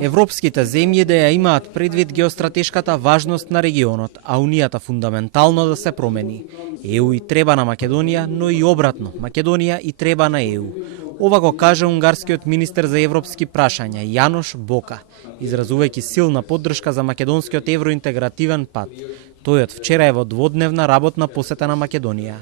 Европските земји да ја имаат предвид геостратешката важност на регионот, а Унијата фундаментално да се промени. ЕУ и треба на Македонија, но и обратно, Македонија и треба на ЕУ. Ова го кажа унгарскиот министер за европски прашања Јанош Бока, изразувајќи силна поддршка за македонскиот евроинтегративен пат. Тој од вчера е во дводневна работна посета на Македонија.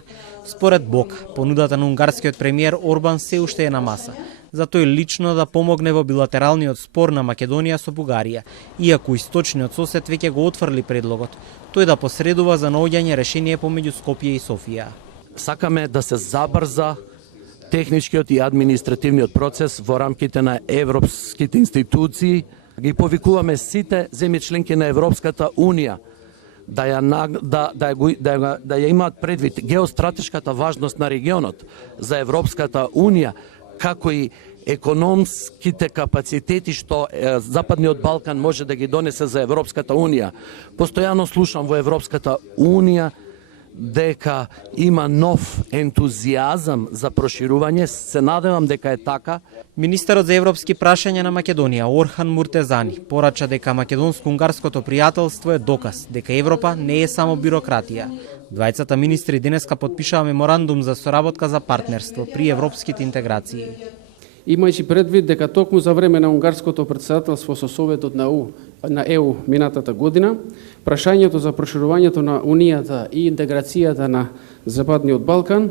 Според Бока, понудата на унгарскиот премиер Орбан се уште е на маса, за тој лично да помогне во билатералниот спор на Македонија со Бугарија, иако источниот сосед веќе го отфрли предлогот, тој да посредува за наоѓање решение помеѓу Скопје и Софија. Сакаме да се забрза техничкиот и административниот процес во рамките на европските институции. Ги повикуваме сите земји членки на Европската Унија да ја имаат предвид геостратешката важност на регионот за Европската Унија, како и економските капацитети што Западниот Балкан може да ги донесе за Европската Унија. Постојано слушам во Европската Унија дека има нов ентузијазам за проширување, се надевам дека е така. Министерот за европски прашања на Македонија Орхан Муртезани порача дека македонско-унгарското пријателство е доказ дека Европа не е само бирократија. Двајцата министри денеска потпишаа меморандум за соработка за партнерство при европските интеграции. Имајќи предвид дека токму за време на унгарското претседателство со Советот на ЕУ минатата година, прашањето за проширувањето на Унијата и интеграцијата на Западниот Балкан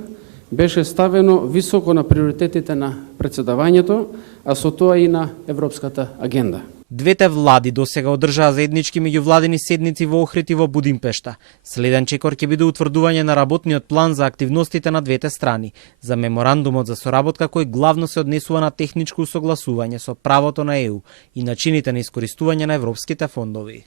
беше ставено високо на приоритетите на претседавањето, а со тоа и на европската агенда. Двете влади досега одржаа заеднички меѓувладени седници во Охрид и во Будимпешта. Следен чекор ќе биде утврдување на работниот план за активностите на двете страни, за меморандумот за соработка кој главно се однесува на техничко усогласување со правото на ЕУ и начините на искористување на европските фондови.